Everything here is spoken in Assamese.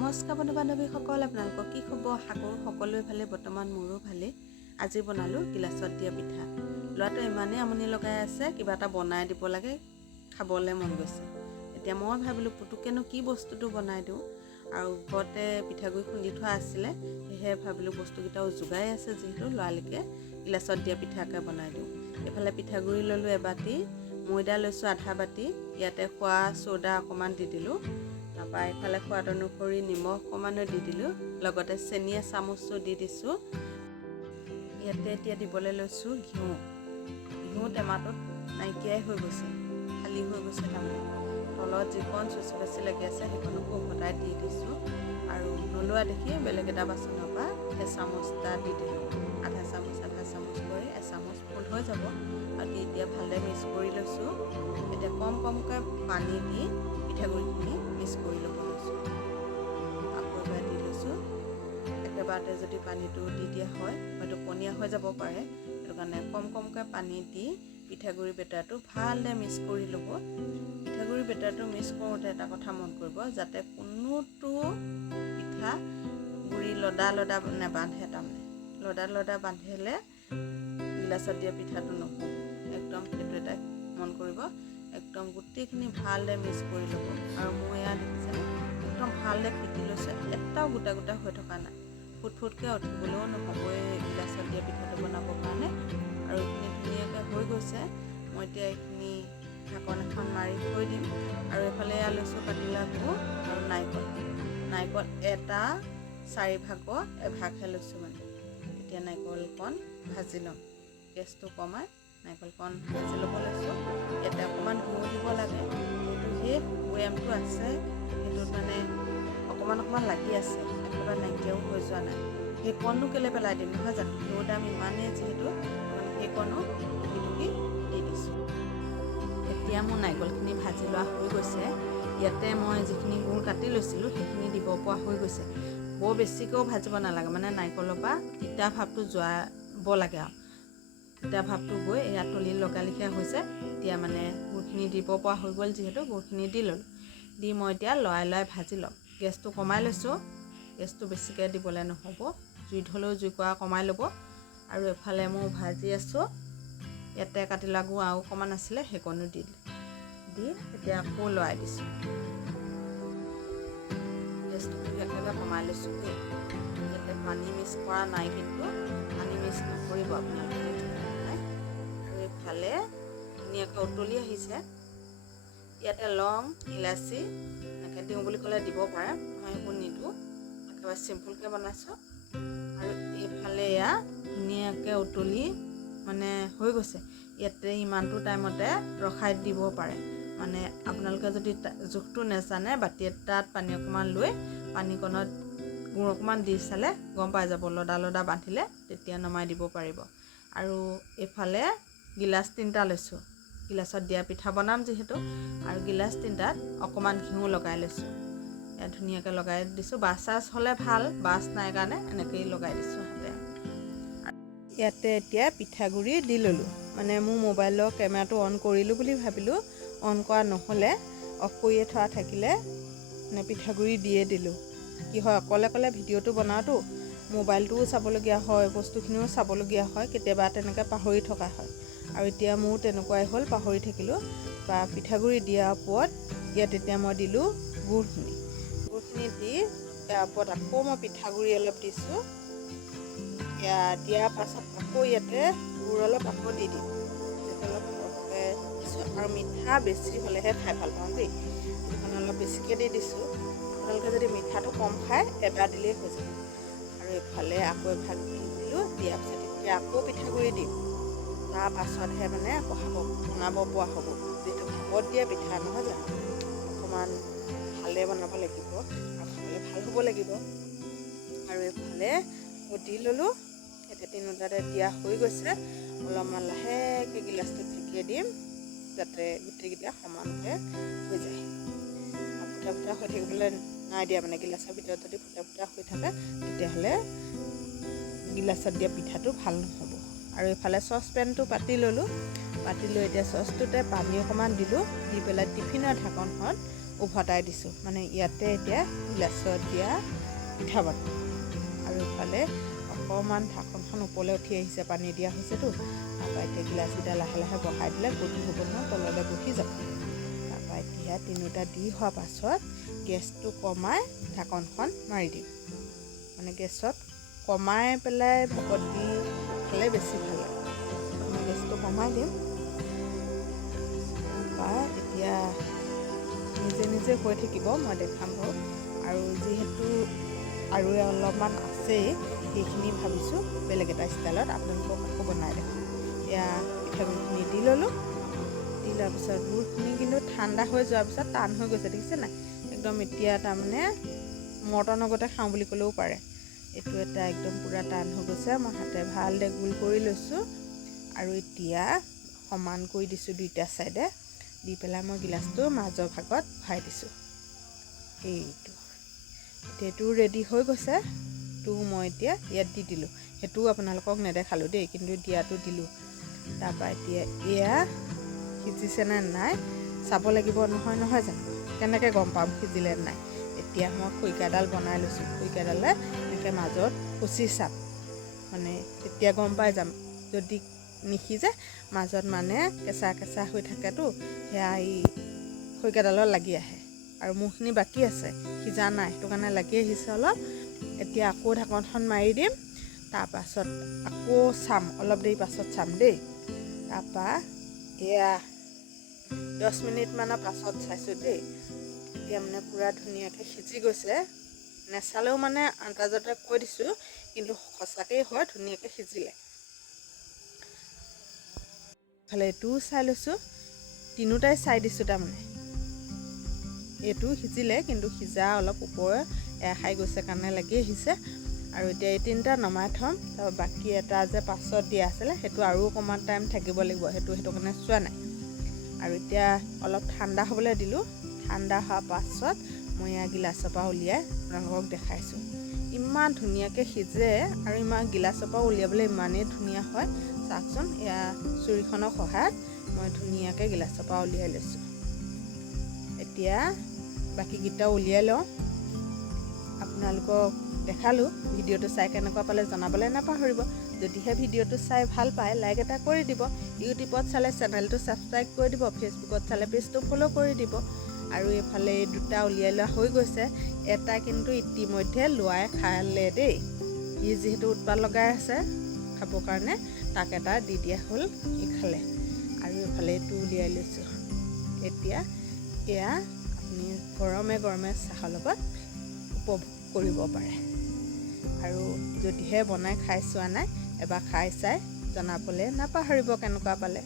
নমস্কাৰ বন্ধু বান্ধৱীসকল, আপোনালোকৰ কি খবৰ? আশা কৰোঁ সকলোৱে ভালে, বৰ্তমান মোৰো ভালে। আজি বনালোঁ গিলাচত দিয়া পিঠা। ল'ৰাটোৱে ইমানেই আমনি লগাই আছে, কিবা এটা বনাই দিব লাগে, খাবলৈ মন গৈছে। এতিয়া মই ভাবিলোঁ পুতুককেনো কি বস্তুটো বনাই দিওঁ, আৰু ঘৰতে পিঠাগুড়ি খুন্দি থোৱা আছিলে, সেয়েহে ভাবিলোঁ বস্তুকেইটাও যোগাই আছে যিহেতু, লৰালৰিকৈ গিলাচত দিয়া পিঠাকে বনাই দিওঁ। এইফালে পিঠাগুড়ি ল'লোঁ এবাটি, ময়দা লৈছোঁ আধা বাটি, ইয়াতে খোৱা চ'দা অকণমান দি দিলোঁ। তাৰপৰা এইফালে সোৱাদ অনুসৰি নিমখ অকণমানো দি দিলোঁ, লগতে চেনি এচামুচো দি দিছোঁ। ইয়াতে এতিয়া দিবলৈ লৈছোঁ ঘিউ। ঘিউ টেমাটোত নাইকিয়াই হৈ গৈছে, খালী হৈ গৈছে তাৰমানে। তলত যিকণ চুচি বাচি লাগি আছে সেইখনকো উভতাই দি দিছোঁ, আৰু নোলোৱা দেখি বেলেগ এটা বাচনৰ পৰা এচামুচ এটা দি দিলোঁ। আধা চামুচ কৰি এচামুচ ফুল হৈ যাব, আৰু এতিয়া ভালদৰে মিক্স কৰি লৈছোঁ। এতিয়া কমকৈ পানী দি পিঠাগুড়িখিনি মিক্স কৰি ল'ব লৈছোঁ। আকৌ এবাৰ দি লৈছোঁ। একেবাৰতে যদি পানীটো দি দিয়া হয় হয়তো পনীয়া হৈ যাব পাৰে, সেইটো কাৰণে কমকৈ পানী দি পিঠাগুড়ি বেটাৰটো ভালদৰে মিক্স কৰি ল'ব। পিঠাগুড়ি বেটাৰটো মিক্স কৰোঁতে এটা কথা মন কৰিব, যাতে কোনোটো পিঠা গুড়ি লদা নেবান্ধে। তাৰমানে লদা বান্ধিলে গিলাচত দিয়া পিঠাটো নহ'ব। একদম সেইটো এটা মন কৰিব। একদম গোটেইখিনি ভালদৰে মিক্স কৰি ল'ব। আৰু মই ইয়াত দেখিছেনে একদম ভালদৰে ফেটি লৈছোঁ, এটাও গোটা হৈ থকা নাই। ফুটকৈ উঠিবলৈও নহ'বই গিলাচত দিয়া পিঠাটো বনাবৰ কাৰণে। আৰু এইখিনি ধুনীয়াকৈ হৈ গৈছে। মই এতিয়া এইখিনি ঢাকন এখন মাৰি থৈ দিম। আৰু এইফালে লৈছোঁ পাতিলাহু আৰু নাৰিকল এটা 4 ভাগৰ এভাগহে লৈছোঁ মানে। এতিয়া নাৰিকলকণ ভাজি ল'ম, গেছটো কমাই নাৰিকলকণ ভাজি ল'ব লৈছোঁ। ইয়াতে অকণমান ঘিউ দিব লাগে, সেইটো সেই বৈয়ামটো আছে, সেইটোত মানে অকণমান লাগি আছে, একেবাৰে নাইকিয়াও হৈ যোৱা নাই। সেইকণনো কেলৈ পেলাই দিম নহয় জানো, ঘিউৰ দাম ইমানেই যিহেতু, সেইকণো টুকি দি দিছোঁ। এতিয়া মোৰ নাৰিকলখিনি ভাজি লোৱা হৈ গৈছে। ইয়াতে মই যিখিনি গুড় কাটি লৈছিলোঁ সেইখিনি দিব পৰা হৈ গৈছে। বৰ বেছিকৈও ভাজিব নালাগে, মানে নাৰিকলৰ পৰা তিতা ভাৱটো যোৱাব লাগে। আৰু তিতা ভাৱটো গৈ ইয়াত তলি লগা লিখীয়া হৈছে। এতিয়া মানে গুড়খিনি দিব পৰা হৈ গ'ল যিহেতু, গুড়খিনি দি ল'লোঁ। দি মই এতিয়া লৰাই ভাজি ল'ম। গেছটো কমাই লৈছোঁ, গেছটো বেছিকৈ দিবলৈ নহ'ব। জুইত হ'লেও জুই কৰা কমাই ল'ব। আৰু এফালে মই ভাজি আছোঁ, ইয়াতে কাটিলা গুড় আৰু অকণমান আছিলে সেইকণো দি এতিয়া আকৌ লৰাই দিছোঁ। গেছটো একেবাৰে কমাই লৈছোঁ দেই। ইয়াতে পানী মিক্স কৰা নাই, কিন্তু পানী মিক্স নকৰিব আপোনালোকে। আৰু এইফালে ধুনীয়াকৈ উতলি আহিছে। ইয়াতে লং, ইলাচি এনেকৈ দিওঁ বুলি ক'লে দিব পাৰে, মই এইবোৰ নিদিওঁ, একেবাৰে চিম্পুলকৈ বনাইছোঁ। আৰু এইফালে এয়া ধুনীয়াকৈ উতলি মানে হৈ গৈছে। ইয়াতে ইমানটো টাইমতে ৰখাই দিব পাৰে। মানে আপোনালোকে যদি জোখটো নেজানে, বাতি এটাত পানী অকণমান লৈ পানীকণত গুড় অকণমান দি চালে গম পাই যাব, লদা বান্ধিলে তেতিয়া নমাই দিব পাৰিব। আৰু এইফালে গিলাচ 3টা লৈছোঁ, গিলাচত দিয়া পিঠা বনাম যিহেতু, আৰু গিলাচ 3টাত অকণমান ঘিউ লগাই লৈছোঁ। ইয়াত ধুনীয়াকৈ লগাই দিছোঁ। বাছ হ'লে ভাল, বাছ নাই কাৰণে এনেকৈয়ে লগাই দিছোঁ হাতে। ইয়াতে এতিয়া পিঠাগুড়ি দি ল'লোঁ। মানে মোৰ মোবাইলৰ কেমেৰাটো অন কৰিলোঁ বুলি ভাবিলোঁ, অন কৰা নহ'লে, অফ কৰিয়ে থোৱা থাকিলে মানে পিঠাগুড়ি দিয়ে দিলোঁ। কি হয়, অকলে ভিডিঅ'টো বনাওঁতো মোবাইলটোও চাবলগীয়া হয়, বস্তুখিনিও চাবলগীয়া হয়, কেতিয়াবা তেনেকৈ পাহৰি থকা হয়। আৰু এতিয়া মোৰ তেনেকুৱাই হ'ল, পাহৰি থাকিলোঁ। বা পিঠাগুড়ি দিয়াৰ ওপৰত ইয়াত এতিয়া মই দিলোঁ গুড়খিনি দি, তাৰ ওপৰত আকৌ মই পিঠাগুড়ি অলপ দিছোঁ। দিয়াৰ পাছত আকৌ ইয়াতে গুড় অলপ আকৌ দি দিম। যাতে অলপ সৰহকৈ দিছোঁ, আৰু মিঠা বেছি হ'লেহে খাই ভাল পাওঁ দেই, সেইকাৰণে অলপ বেছিকৈ দি দিছোঁ। আপোনালোকে যদি মিঠাটো কম খায়, এবাৰ দিলেই হৈ যাব। আৰু এইফালে আকৌ এভাগ দিলোঁ, দিয়াৰ পিছত এতিয়া আকৌ পিঠাগুড়ি দিম। তাৰ পাছতহে মানে বনাব পৰা হ'ব, যিহেতু ভাপত দিয়া পিঠা নহয় জানো, অকণমান ভালে বনাব লাগিব আৰু খাবলৈ ভাল হ'ব লাগিব। আৰু এইফালে দি ল'লোঁ। এতিয়া 3টাতে দিয়া হৈ গৈছে। অলপমান লাহেকৈ গিলাচটো ঢাকি দিম, যাতে গোটেইকেইটা সমানকৈ হৈ যায়। আৰু ফুটা হৈ থাকিবলৈ নাই দিয়া, মানে গিলাচৰ ভিতৰত যদি ফুটা হৈ থাকে তেতিয়াহ'লে গিলাচত দিয়া পিঠাটো ভাল নহ'ব। আৰু এইফালে চচপেনটো পাতি ল'লোঁ। পাতি লৈ এতিয়া চচটোতে পানী অকণমান দিলোঁ, দি পেলাই টিফিনৰ ঢাকনখন উভতাই দিছোঁ, মানে ইয়াতে এতিয়া গিলাচত দিয়া পিঠা বনাম। আৰু ইফালে অকণমান ঢাকনখন ওপৰলৈ উঠি আহিছে, পানী দিয়া হৈছেতো। তাৰপৰা এতিয়া গিলাচকেইটা লাহে লাহে বহাই দিলে গধুৰ হ'ব নহয়, তললৈ বহি যাব। তাৰপৰা এতিয়া তিনিওটা দি হোৱাৰ পাছত গেছটো কমাই ঢাকনখন মাৰি দিম। মানে গেছত কমাই পেলাই ভাপত দি খালে বেছি ভাল লাগে। মই গেছটো কমাই দিম। তাৰপৰা এতিয়া নিজে নিজে হৈ থাকিব, মই দেখাম বাৰু। আৰু যিহেতু আৰু অলপমান আছেই, সেইখিনি ভাবিছোঁ বেলেগ এটা ষ্টাইলত আপোনালোকক আকৌ বনাই দেখাম। এয়া পিঠাগুড়িখিনি দি ল'লোঁ। দি লোৱাৰ পিছত গুড়খিনি কিন্তু ঠাণ্ডা হৈ যোৱাৰ পিছত টান হৈ গৈছে, দেখিছে নাই? একদম এতিয়া তাৰমানে মৰ্টনৰ আগতে খাওঁ বুলি ক'লেও পাৰে। এইটো এটা একদম পূৰা টান হৈ গৈছে। মই হাতে ভালদৰে গুড় কৰি লৈছোঁ। আৰু এতিয়া সমান কৰি দিছোঁ দুইটা ছাইডে। দি পেলাই মই গিলাচটো মাজৰ ভাগত ভৰাই দিছোঁ। এইটো ৰেডি হৈ গৈছে। তো মই এতিয়া ইয়াত দি দিলোঁ। সেইটোও আপোনালোকক নেদেখালোঁ দেই, কিন্তু দিয়াটো দিলোঁ। তাৰপৰা এতিয়া এয়া সিজিছেনে নাই চাব লাগিব নহয় জানো? কেনেকৈ গম পাম সিজিলে নাই? এতিয়া মই খৰিকাডাল বনাই লৈছোঁ। খৰিকাডালে এনেকৈ মাজত খুচি চাম, মানে তেতিয়া গম পাই যাম। যদি নিসিজে মাজত মানে কেঁচা কেঁচা হৈ থাকেতো, সেয়া এই খৰিকাডালত লাগি আহে। আৰু মোৰখিনি বাকী আছে, সিজা নাই, সেইটো কাৰণে লাগি আহিছে অলপ। এতিয়া আকৌ ঢাকনখন মাৰি দিম। তাৰপাছত আকৌ চাম, অলপ দেৰি পাছত চাম দেই। তাৰপৰা এয়া 10 মিনিটমানৰ পাছত চাইছোঁ দেই। এতিয়া মানে পূৰা ধুনীয়াকৈ সিজি গৈছে। নেচালেও মানে আন্দাজতে কৈ দিছোঁ, কিন্তু সঁচাকেই হয় ধুনীয়াকৈ সিজিলে। ইফালে এইটোও চাই লৈছোঁ, তিনিওটাই চাই দিছোঁ তাৰমানে। এইটো সিজিলে, কিন্তু সিজা অলপ ওপৰে এৰা খাই গৈছে কাৰণে লাগি আহিছে। আৰু এতিয়া এই তিনিটা নমাই থ'ম। তাৰপৰা বাকী এটা যে পাছত দিয়া আছিলে, সেইটো আৰু অকণমান টাইম থাকিব লাগিব, সেইটো কাৰণে চোৱা নাই। আৰু এতিয়া অলপ ঠাণ্ডা হ'বলৈ দিলোঁ। ঠাণ্ডা হোৱাৰ পাছত মই এয়া গিলাচৰ পৰা উলিয়াই আপোনালোকক দেখাইছোঁ। ইমান ধুনীয়াকৈ সিজে আৰু ইমান গিলাচৰ পৰা উলিয়াবলৈ ইমানেই ধুনীয়া হয়। চাওকচোন, এয়া চুৰিখনৰ সহায়ত মই ধুনীয়াকৈ গিলাচৰ পৰা উলিয়াই লৈছোঁ। এতিয়া বাকীকেইটাও উলিয়াই লওঁ, আপোনালোকক দেখালোঁ। ভিডিঅ'টো চাই কেনেকুৱা পালে জনাবলৈ নাপাহৰিব। যদিহে ভিডিঅ'টো চাই ভাল পায় লাইক এটা কৰি দিব। ইউটিউবত চালে চেনেলটো ছাবস্ক্ৰাইব কৰি দিব। ফেচবুকত চালে পেজটো ফ'ল' কৰি দিব। আৰু এইফালে এই দুটা উলিয়াই লোৱা হৈ গৈছে। এটা কিন্তু ইতিমধ্যে লোৱাই খালে দেই। ই যিহেতু উৎপাত লগাই আছে খাবৰ কাৰণে, তাক এটা দি দিয়া হ'ল, সি খালে। আৰু এইফালে এইটো উলিয়াই লৈছোঁ। এতিয়া এয়া আপুনি গৰমে গৰমে চাহৰ লগত উপভোগ কৰিব পাৰে। আৰু যদিহে বনাই খাই চোৱা নাই, এবাৰ খাই চাই জনাবলৈ নাপাহৰিব কেনেকুৱা পালে।